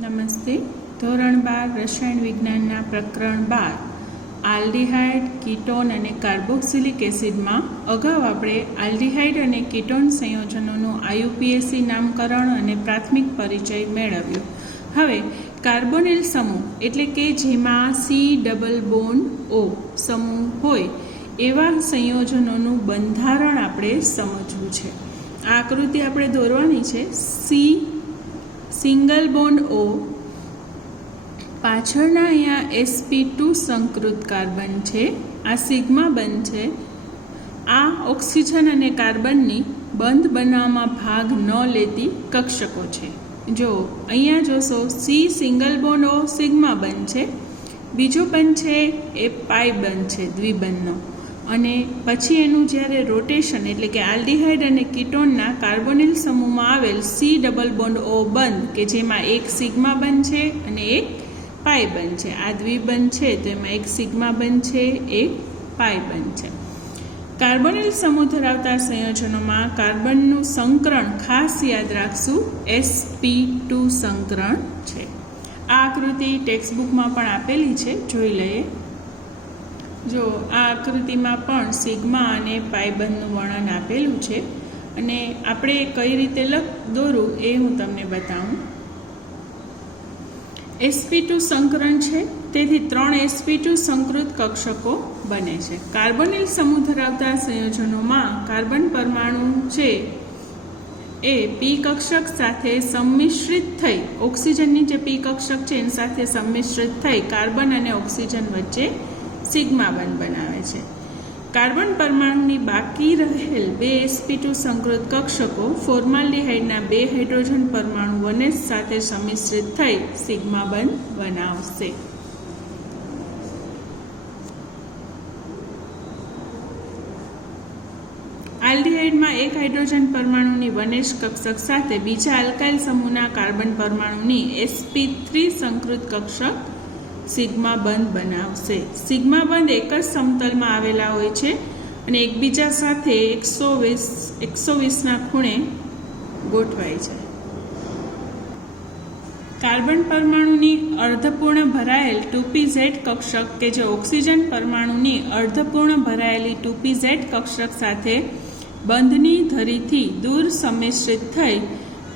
નમસ્તે. ધોરણ 12 રસાયણ વિજ્ઞાનના પ્રકરણ 12 આલ્ડીહાઇડ, કીટોન અને કાર્બોક્સિલિક એસિડમાં અગાઉ આપણે આલ્ડીહાઇડ અને કીટોન સંયોજનોનું IUPAC નામકરણ અને પ્રાથમિક પરિચય મેળવ્યો. હવે કાર્બોનિલ સમૂહ એટલે કે જેમાં C+O સમૂહ હોય એવા સંયોજનોનું બંધારણ આપણે સમજવું છે. આ આકૃતિ આપણે દોરવાની છે. સિંગલ બોન્ડ O, પાછળના અહીંયા sp2 સંકૃત કાર્બન છે, આ સિગ્મા બંધ છે. આ ઓક્સિજન અને કાર્બનની બંધ બનાવવામાં ભાગ ન લેતી કક્ષકો છે. જો અહીંયા જોશો C single bond O sigma બંધ છે, બીજો બંધ છે એ પાઈ બંધ છે દ્વિબંધનો, અને પછી એનું જ્યારે રોટેશન એટલે કે આલ્ડીહાઇડ અને કીટોનના કાર્બોનિલ સમૂહમાં આવેલ C+O બંધ કે જેમાં એક સિગ્મા બંધ છે અને એક પાઈ બંધ છે. આ દ્વિબંધ છે તો એમાં એક સિગ્મા બંધ છે, એક પાઈ બંધ છે. કાર્બોનિલ સમૂહ ધરાવતા સંયોજનોમાં કાર્બનનું સંકરણ ખાસ યાદ રાખશું sp2 સંકરણ છે. આ આકૃતિ ટેક્સ્ટબુકમાં પણ આપેલી છે, જોઈ લઈએ. જો આ આકૃતિમાં પણ સિગ્મા અને પાઈ બંધનું વર્ણન આપેલું છે, અને આપણે કઈ રીતે દોરવું એ હું તમને બતાવું. sp2 સંકરણ છે, તેથી 3 sp2 સંકૃત કક્ષકો બને છે. કાર્બોનિલ સમૂહ ધરાવતા સંયોજનોમાં કાર્બન પરમાણુ છે એ p કક્ષક સાથે સંમિશ્રિત થઈ ઓક્સિજનની જે p કક્ષક છે એની સાથે સંમિશ્રિત થઈ કાર્બન અને ઓક્સિજન વચ્ચે સિગ્મા બંધ બનાવે છે. કાર્બન પરમાણુની બાકી રહેલ 2 sp2 સંકૃત કક્ષકો ફોર્માલ્ડિહાઇડના 2 હાઇડ્રોજન પરમાણુ વનેજ સાથે સંમિશ્રિત થઈ સિગ્મા બંધ બનાવશે. આલ્ડીહાઇડમાં એક હાઇડ્રોજન પરમાણુની વનેજ કક્ષક સાથે બીજા આલ્કાઇલ સમૂહના કાર્બન પરમાણુની sp3 સંકૃત કક્ષક સિગ્મા બંધ બનાવશે. સિગ્મા બંધ એક જ સમતલમાં આવેલા હોય છે અને એકબીજા સાથે 120ના ખૂણે ગોઠવાય છે. કાર્બન પરમાણુની અર્ધપૂર્ણ ભરાયેલ 2pZ કક્ષક કે જે ઓક્સિજન પરમાણુની અર્ધપૂર્ણ ભરાયેલી 2pZ કક્ષક સાથે બંધની ધરીથી દૂર સંમિશ્રિત થઈ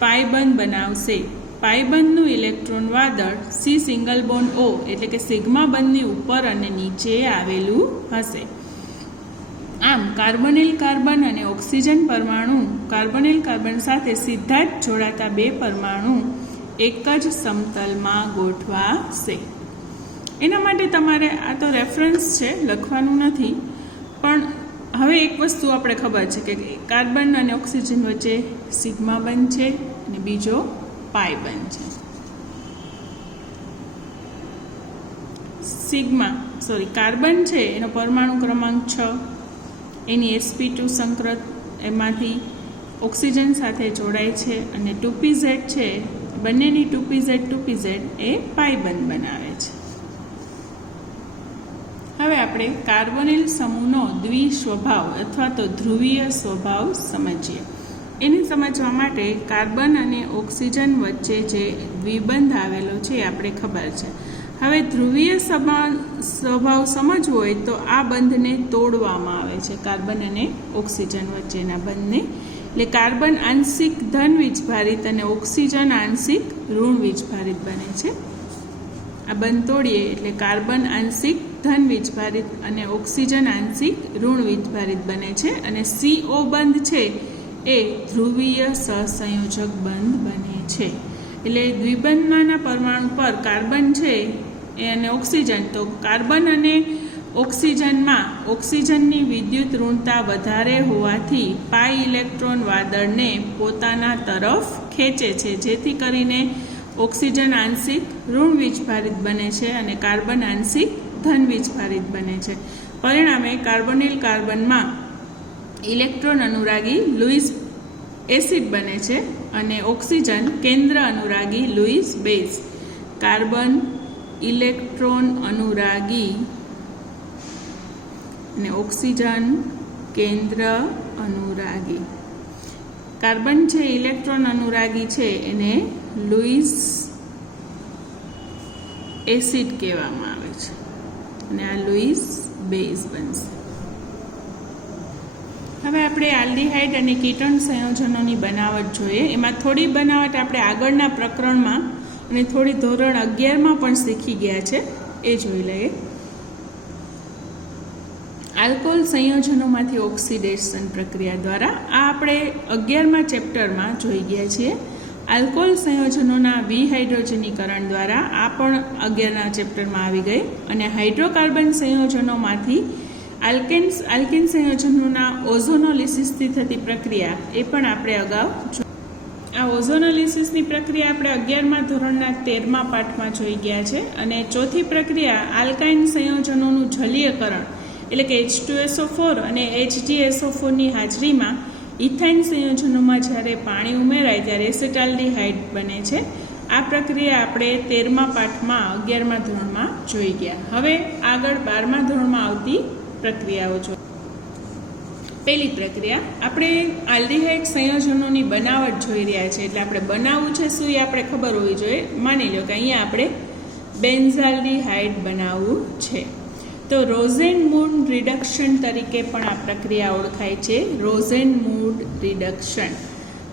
પાઈ બંધ બનાવશે. પાઈ બંધનું ઇલેક્ટ્રોન વાદળ C+O એટલે કે સિગ્મા બંધની ઉપર અને નીચે આવેલું હશે. આમ કાર્બોનિલ કાર્બન અને ઓક્સિજન પરમાણુ કાર્બોનિલ કાર્બન સાથે સીધા જ જોડાતા 2 પરમાણુ એક જ સમતલમાં ગોઠવાશે. એના માટે તમારે આ તો રેફરન્સ છે, લખવાનું નથી, પણ હવે એક વસ્તુ આપણે ખબર છે કે કાર્બન અને ઓક્સિજન વચ્ચે સિગ્મા બંધ છે અને બીજો પાઈ બંધ છે. કાર્બન છે એનો પરમાણુ ક્રમાંક 6, એની sp2 સંકૃત એમાંથી ઓક્સિજન સાથે જોડાય છે, અને 2pZ છે, બંનેની 2pZ એ પાઈ બંધ બનાવે છે. હવે આપણે કાર્બોનિલ સમૂહનો દ્વિસ્વભાવ અથવા તો ધ્રુવીય સ્વભાવ સમજીએ. એને સમજવા માટે કાર્બન અને ઓક્સિજન વચ્ચે જે દ્વિબંધ આવેલો છે એ આપણે ખબર છે. હવે ધ્રુવીય સ્વભાવ સમજવો હોય તો આ બંધને તોડવામાં આવે છે, કાર્બન અને ઓક્સિજન વચ્ચેના બંધને. એટલે કાર્બન આંશિક ધન વીજભારિત અને ઓક્સિજન આંશિક ઋણ વીજભારિત બને છે. આ બંધ તોડીએ એટલે કાર્બન આંશિક ધન વીજભારિત અને ઓક્સિજન આંશિક ઋણ વીજભારિત બને છે, અને CO બંધ છે એ ધ્રુવીય સહસંયોજક બંધ બને છે. એટલે દ્વિબંધમાંના પરમાણુ પર કાર્બન છે અને ઓક્સિજન, તો કાર્બન અને ઓક્સિજનમાં ઓક્સિજનની વિદ્યુત ઋણતા વધારે હોવાથી પાઈ ઇલેક્ટ્રોન વાદળને પોતાના તરફ ખેંચે છે, જેથી કરીને ઓક્સિજન આંશિક ઋણ વીજભારિત બને છે અને કાર્બન આંશિક ધન વીજભારિત બને છે. પરિણામે કાર્બોનિલ કાર્બનમાં ઇલેક્ટ્રોન અનુરાગી લુઈસ એસિડ બને છે અને ઓક્સિજન કેન્દ્ર અનુરાગી લુઈસ બેઝ. કાર્બન ઇલેક્ટ્રોન અનુરાગી અને ઓક્સિજન કેન્દ્ર અનુરાગી. કાર્બન છે ઇલેક્ટ્રોન અનુરાગી છે એને લુઈસ એસિડ કહેવામાં આવે છે અને આ લુઈસ બેઝ બનશે. હવે આપણે આલ્ડીહાઇડ અને કીટોન સંયોજનોની બનાવટ જોઈએ. એમાં થોડી બનાવટ આપણે આગળના પ્રકરણમાં અને થોડી ધોરણ 11માં પણ શીખી ગયા છે, એ જોઈ લઈએ. આલ્કોહોલ સંયોજનોમાંથી ઓક્સિડેશન પ્રક્રિયા દ્વારા આ આપણે 11મા ચેપ્ટરમાં જોઈ ગયા છીએ. આલ્કોહોલ સંયોજનોના વિહાઇડ્રોજનીકરણ દ્વારા આ પણ 11ના ચેપ્ટરમાં આવી ગઈ. અને હાઇડ્રોકાર્બન સંયોજનોમાંથી આલ્કેન સંયોજનોના ઓઝોનોલિસિસથી થતી પ્રક્રિયા એ પણ આપણે અગાઉ જોઈ. આ ઓઝોનોલિસિસની પ્રક્રિયા આપણે 11મા ધોરણના 13મા પાઠમાં જોઈ ગયા છે. અને ચોથી પ્રક્રિયા આલ્કાઇન સંયોજનોનું જલીયકરણ એટલે કે H2SO4 અને HgSO4 ની હાજરીમાં ઇથાઇન સંયોજનોમાં જ્યારે પાણી ઉમેરાય ત્યારે એસેટાલ્ડીહાઇડ બને છે. આ પ્રક્રિયા આપણે 13મા પાઠમાં 11મા ધોરણમાં જોઈ ગયા. હવે આગળ 12મા ધોરણમાં આવતી પ્રક્રિયાઓ જોઈએ. પહેલી પ્રક્રિયા આપણે આલ્ડીહાઇડ સંયોજનોની બનાવટ જોઈ રહ્યા છે. એટલે આપણે બનાવવું છે શું એ આપણે ખબર હોવી જોઈએ. માની લો કે અહીંયા આપણે બેન્ઝાલ્ડીહાઇડ બનાવવું છે તો રોઝેનમૂડ રિડક્શન તરીકે પણ આ પ્રક્રિયા ઓળખાય છે. રોઝેનમૂડ રિડક્શન.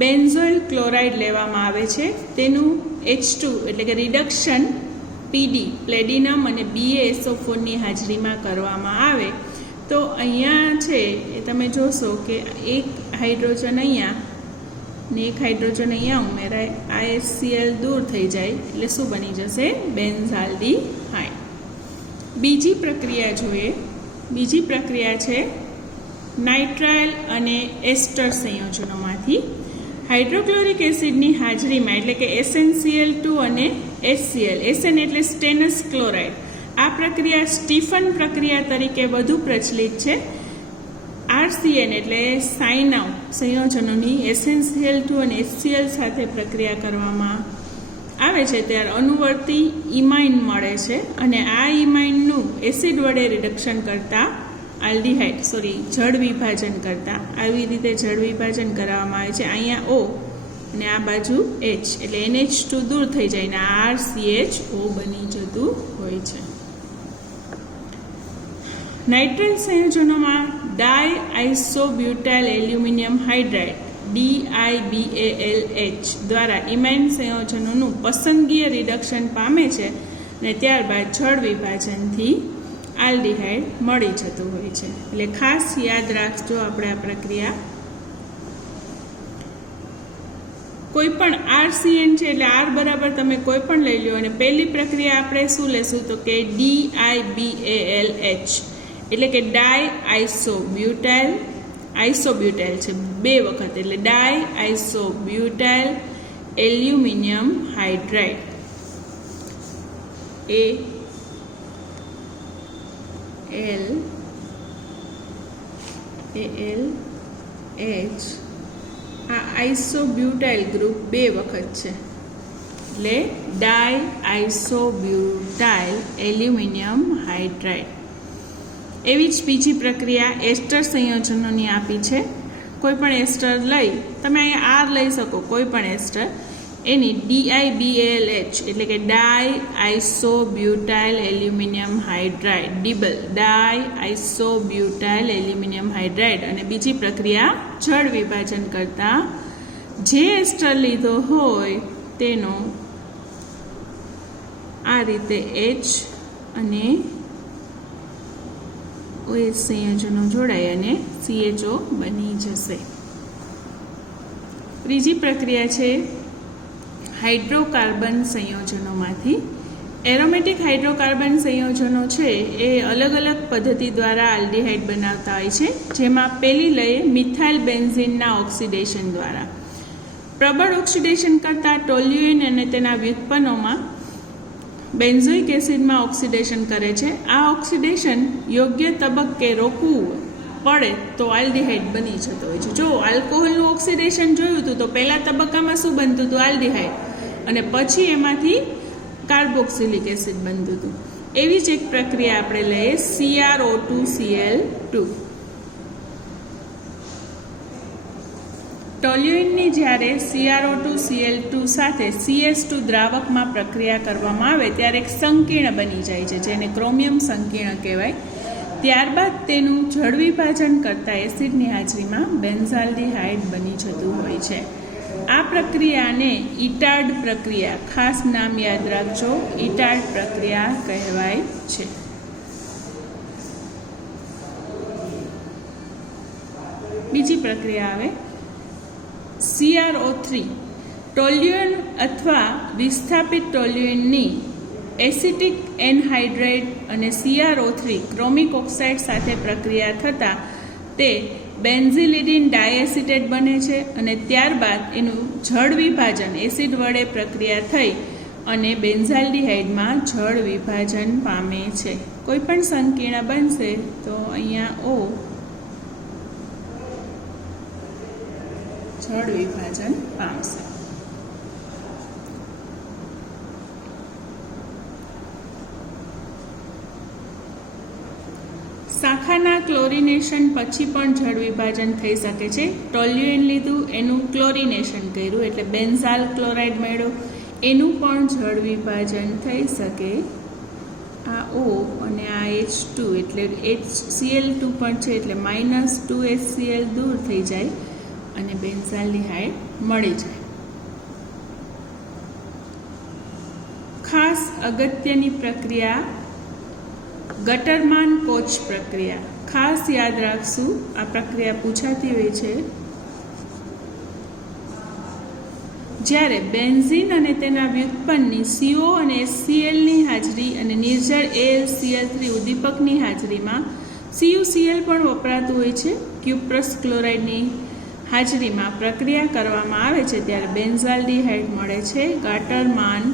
બેન્ઝોઇલ ક્લોરાઇડ લેવામાં આવે છે, તેનું H2 એટલે કે રિડક્શન PD પ્લેડિનમ અને BaSO4 ની હાજરીમાં કરવામાં આવે તો અહીંયા છે એ તમે જોશો કે એક હાઇડ્રોજન અહીંયા ને એક હાઇડ્રોજન અહીંયા ઉમેરાય, આ HCl દૂર થઈ જાય એટલે શું બની જશે? બેન્ઝાલ્ડીહાઇડ. બીજી પ્રક્રિયા જોઈએ. બીજી પ્રક્રિયા છે નાઇટ્રાઇલ અને એસ્ટર સંયોજનોમાંથી હાઇડ્રોક્લોરિક એસિડની હાજરીમાં એટલે કે SnCl2 અને HCl. SN એટલે સ્ટેનસ ક્લોરાઇડ. આ પ્રક્રિયા સ્ટીફન પ્રક્રિયા તરીકે વધુ પ્રચલિત છે. RCN એટલે સાઇનાવ સંયોજનોની SnCl2 અને HCl સાથે પ્રક્રિયા કરવામાં આવે છે ત્યારે અનુવર્તી ઇમાઇન મળે છે અને આ ઇમાઇનનું એસિડ વડે રિડક્શન કરતા જળ વિભાજન કરતા આવી રીતે જળ વિભાજન કરવામાં આવે છે. અહીંયા O અને આ બાજુ H એટલે NH2 દૂર થઈ જાય ને આ RCHO બની જતું હોય છે. નાઇટ્રેટ સંયોજનોમાં ડાયઆઇસોબ્યુટાઇલ એલ્યુમિનિયમ હાઇડ્રાઇડ DIBALH દ્વારા ઇમાઇન સંયોજનોનું પસંદગીય રિડક્શન પામે છે અને ત્યારબાદ જળ વિભાજનથી આલ્ડીહાઇડ મળી જતું હોય છે. એટલે ખાસ યાદ રાખજો આપણે આ પ્રક્રિયા. કોઈ પણ RCN છે એટલે R બરાબર તમે કોઈ પણ લઈ લો અને પહેલી પ્રક્રિયા આપણે શું લેશું તો કે DIBALH એટલે કે ડાયઆઇસોબ્યુટાઇલ છે 2 વખત એટલે ડાયઆઇસોબ્યુટાઇલ એલ્યુમિનિયમ હાઇડ્રાઇડ ALH. આ આઇસોબ્યુટાઇલ ગ્રુપ 2 વખત છે એટલે ડાયઆઇસોબ્યુટાઇલ એલ્યુમિનિયમ હાઇડ્રાઇડ. એવી જ બીજી પ્રક્રિયા એસ્ટર સંયોજનોની આપી છે. કોઈ પણ એસ્ટર લઈ તમે અહીંયા R લઈ શકો, કોઈ પણ એસ્ટર એની DIBALH એટલે કે ડાયઆઇસોબ્યુટાઇલ એલ્યુમિનિયમ હાઇડ્રાઇડ ડાયઆઇસોબ્યુટાઇલ એલ્યુમિનિયમ હાઇડ્રાઇડ. અને બીજી પ્રક્રિયા જળ વિભાજન કરતા જે એસ્ટર લીધો હોય તેનો આ રીતે H અને OH સંયોજનો જોડાય અને CHO બની જશે. ત્રીજી પ્રક્રિયા છે હાઇડ્રોકાર્બન સંયોજનોમાંથી. એરોમેટિક હાઇડ્રોકાર્બન સંયોજનો છે એ અલગ અલગ પદ્ધતિ દ્વારા આલ્ડીહાઇડ બનાવતા હોય છે. જેમાં પહેલી લઈએ મિથાઇલ બેન્ઝીનના ઓક્સિડેશન દ્વારા. પ્રબળ ઓક્સિડેશન કરતાં ટોલ્યુઇન અને તેના વ્યુત્પન્નોમાં બેન્ઝોઇક એસિડમાં ઓક્સિડેશન કરે છે. આ ઓક્સિડેશન યોગ્ય તબક્કે રોકવું પડે તો આલ્ડીહાઇડ બની જતો હોય છે. જો આલ્કોહોલનું ઓક્સિડેશન જોયું હતું તો પહેલા તબક્કામાં શું બનતું હતું? આલ્ડીહાઇડ, અને પછી એમાંથી કાર્બોક્સિલિક એસિડ બનતું હતું. એવી જ એક પ્રક્રિયા આપણે લઈએ CrO2Cl2. ટોલ્યુઇનની જ્યારે CrO2Cl2 સાથે CS2 દ્રાવકમાં પ્રક્રિયા કરવામાં આવે ત્યારે એક સંકીર્ણ બની જાય છે, જેને ક્રોમિયમ સંકીર્ણ કહેવાય. ત્યારબાદ તેનું જળ વિભાજન કરતા એસિડની હાજરીમાં બેન્ઝાલ્ડિહાઇડ બની જતું હોય છે. આ પ્રક્રિયાને ઇટાર્ડ પ્રક્રિયા, ખાસ નામ યાદ રાખજો, ઇટાર્ડ પ્રક્રિયા કહેવાય છે. બીજી પ્રક્રિયા આવે CrO3. ટોલ્યુઇન અથવા વિસ્થાપિત ટોલ્યુઇનની એસિટિક એનહાઇડ્રેટ અને CrO3 ક્રોમિક ઓક્સાઇડ સાથે પ્રક્રિયા થતાં તે બેન્ઝિલિડીન ડાયએસિટેટ બને છે અને ત્યારબાદ એનું જળ વિભાજન એસિડ વડે પ્રક્રિયા થઈ અને બેન્ઝાલ્ડિહાઇડમાં જળ વિભાજન પામે છે. કોઈ પણ સંકીર્ણ બનશે તો અહીંયા O જળ વિભાજન પામશે. શાખાના ક્લોરિનેશન પછી પણ જળ વિભાજન થઈ શકે છે. ટોલ્યુઇન લીધું, એનું ક્લોરિનેશન કર્યું એટલે બેન્ઝાલ ક્લોરાઇડ મળ્યો, એનું પણ જળ વિભાજન થઈ શકે. આ O અને આ H2 એટલે HCl2 પણ છે એટલે -2HCl દૂર થઈ જાય અને બેન્ઝાલ્ડિહાઇડ મળી જાય. ખાસ અગત્યની પ્રક્રિયા ગટરમાન કોચ પ્રક્રિયા. ખાસ યાદ રાખશું, આ પ્રક્રિયા પૂછાતી હોય છે. જ્યારે બેન્ઝીન અને તેના વ્યુત્પન્નની CO અને HClની હાજરી અને નિર્જળ AlCl3 ઉદ્દીપકની હાજરીમાં CuCl પણ વપરાતું હોય છે. ક્યુપ્રસ ક્લોરાઇડની હાજરીમાં પ્રક્રિયા કરવામાં આવે છે ત્યારે બેન્ઝાલ્ડિહાઇડ મળે છે. ગાટરમાન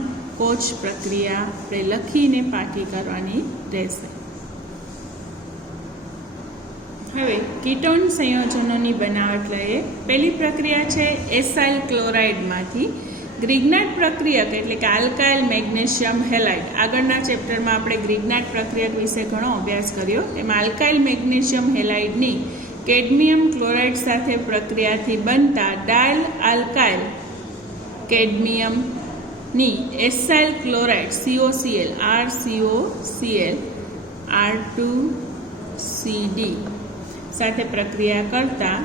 કોચ પ્રક્રિયા આપણે લખીને પાકી કરવાની રહેશે. હવે કીટોન સંયોજનોની બનાવટ લઈએ. પહેલી પ્રક્રિયા છે એસાઇલ ક્લોરાઇડમાંથી ગ્રિગ્નાટ પ્રક્રિયક એટલે કે આલ્કાઇલ મેગ્નેશિયમ હેલાઇડ. આગળના ચેપ્ટરમાં આપણે ગ્રિગ્નાટ પ્રક્રિયક વિશે ઘણો અભ્યાસ કર્યો. એમાં આલ્કાઇલ મેગ્નેશિયમ હેલાઇડની કેડમિયમ ક્લોરાઇડ સાથે પ્રક્રિયાથી બનતા ડાયલ આલ્કાઇલ કેડમિયમની acyl chloride COCl RCOCl R2CD સાથે પ્રક્રિયા કરતા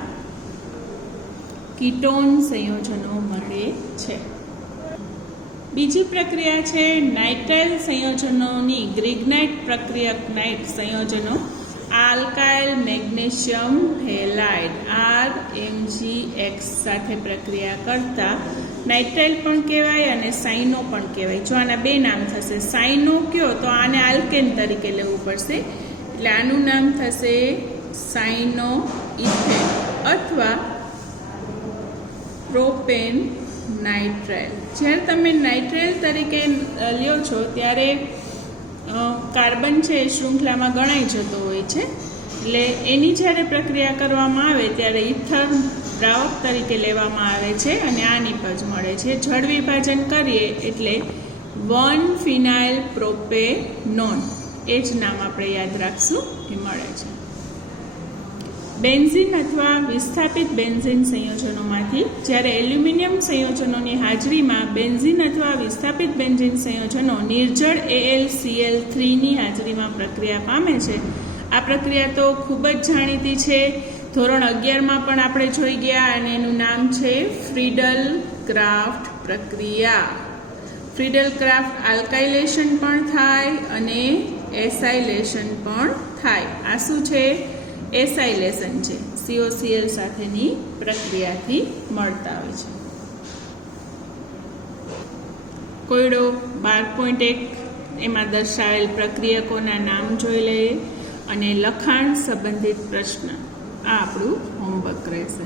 કીટોન સંયોજનો મળે છે. બીજી પ્રક્રિયા છે નાઇટ્રાઇલ સંયોજનોની ગ્રિગ્નાઇટ પ્રક્રિયક. નાઇટ સંયોજનો આલ્કાઇલ મેગ્નેશિયમ હેલાઇડ RMgX સાથે પ્રક્રિયા કરતા નાઇટ્રાઇલ પણ કહેવાય અને સાઇનો પણ કહેવાય. જો આના બે નામ થશે, સાઇનો કયો તો આને આલ્કેન તરીકે લેવું પડશે એટલે આનું નામ થશે સાઇનો ઇથેન અથવા પ્રોપેન નાઇટ્રાઇલ. જ્યારે તમે નાઇટ્રાઇલ તરીકે લ્યો છો ત્યારે કાર્બન છે એ શૃંખલામાં ગણાઈ જતો હોય છે એટલે એની જ્યારે પ્રક્રિયા કરવામાં આવે ત્યારે ઇથર દ્રાવક તરીકે લેવામાં આવે છે અને આ નિપજ મળે છે. જળ વિભાજન કરીએ એટલે 1-ફિનાઇલ પ્રોપેનોન, એ જ નામ આપણે યાદ રાખશું, એ મળે છે. બેન્ઝીન અથવા વિસ્થાપિત બેન્ઝીન સંયોજનોમાંથી જ્યારે એલ્યુમિનિયમ સંયોજનોની હાજરીમાં બેન્ઝીન અથવા વિસ્થાપિત બેન્ઝીન સંયોજનો નિર્જળ AlCl3ની હાજરીમાં પ્રક્રિયા પામે છે. આ પ્રક્રિયા તો ખૂબ જ જાણીતી છે. ધોરણ 11માં પણ આપણે જોઈ ગયા અને એનું નામ છે ફ્રીડલ ક્રાફ્ટ પ્રક્રિયા. ફ્રીડલ ક્રાફ્ટ આલ્કાઇલેશન પણ થાય અને એસાઇલેશન પણ થાય. આ શું છે? એસાઇલેશન છે. COCl સાથેની પ્રક્રિયાથી મળતા હોય છે. કોયડો 12.1 એમાં દર્શાવેલ પ્રક્રિયકોના નામ જોઈ લઈએ અને લખાણ સંબંધિત પ્રશ્ન. આ આપણું હોમવર્ક રહેશે.